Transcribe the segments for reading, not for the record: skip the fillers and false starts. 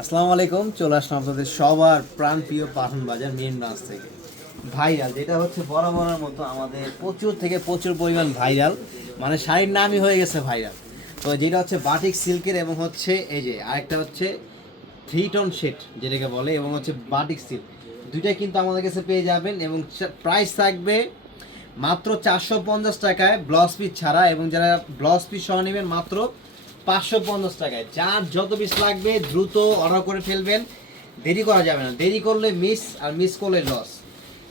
আসসালামু আলাইকুম, চলে আসলাম আপনাদের সবার প্রাণপ্রিয় পাঠান বাজার মেন ব্রাঞ্চ থেকে। ভাইরাল যেটা হচ্ছে বরাবরের মতো আমাদের প্রচুর থেকে প্রচুর পরিমাণ ভাইরাল, মানে শাড়ির নামই হয়ে গেছে ভাইরাল। তো যেটা হচ্ছে বাটিক সিল্কের এবং হচ্ছে এই যে আরেকটা হচ্ছে থ্রি টোন শেড যেটাকে বলে, এবং হচ্ছে বাটিক সিল্ক, দুইটাই কিন্তু আমাদের কাছে পেয়ে যাবেন। এবং প্রাইস থাকবে মাত্র 450 টাকায় ব্লাউজ পিস ছাড়া, এবং যারা ব্লাউজ পিস সহ নেবেন মাত্র 550 টাকায়। যার যত পিস লাগবে দ্রুত অর্ডার করে ফেলবেন, দেরি করা যাবে না। দেরি করলে মিস, আর মিস করলে লস।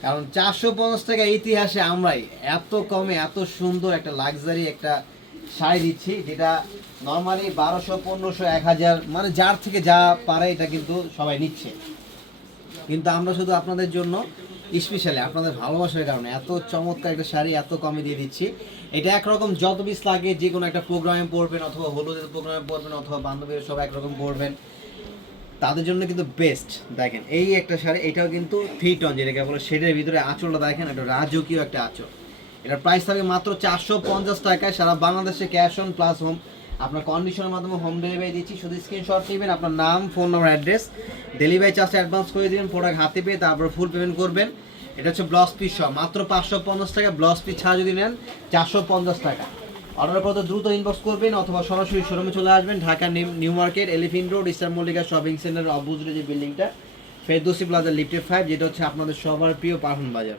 কারণ 450 টাকা ইতিহাসে আমরাই এত কমে এত সুন্দর একটা লাক্সারি একটা শাড়ি দিচ্ছি, যেটা নর্মালি 1200, 1500, 1000, মানে যার থেকে যা পারে এটা কিন্তু সবাই নিচ্ছে। কিন্তু আমরা শুধু আপনাদের জন্য স্পেশালি আপনাদের ভালোবাসার কারণে এত চমৎকার একটা শাড়ি এত কমে দিয়ে দিচ্ছি। এটা একরকম যত পিস লাগে যে কোনো একটা প্রোগ্রামে পরবেন, অথবা হলুদের প্রোগ্রামে পরবেন, অথবা বান্ধবীরা সব একরকম পরবেন, তাদের জন্য কিন্তু বেস্ট। দেখেন এই একটা শাড়ি, এটাও কিন্তু থ্রি টোন যেটাকে বলে, শেডের ভিতরে আঁচলটা দেখেন, একটা রাজকীয় একটা আঁচল। এটার প্রাইস থাকে মাত্র 450 টাকায়। সারা বাংলাদেশে ক্যাশ অন প্লাস হোম, আপনার কন্ডিশনের মাধ্যমে হোম ডেলিভারি দিচ্ছি। শুধু স্ক্রিনশট নেবেন, আপনার নাম, ফোন নাম্বার, অ্যাড্রেস, ডেলিভারি চার্জটা অ্যাডভান্স করে দিবেন, প্রোডাক্ট হাতে পেয়ে তারপর ফুল পেমেন্ট করবেন। এটা হচ্ছে ব্লাউজ পিস সহ মাত্র 550 টাকা, ব্লাউজ পিস ছাড়া যদি নেন 450 টাকা। অর্ডার করতে দ্রুত ইনবক্স করবেন, অথবা সরাসরি শোরুমে চলে আসবেন। Dhaka new market, elephant road, Easter Mallika shopping সেন্টারের অপোজিটে যে বিল্ডিংটা, ফেরদৌসি প্লাজা লিফটেড 5, যেটা হচ্ছে আপনাদের সবার প্রিয় পাঠান বাজার।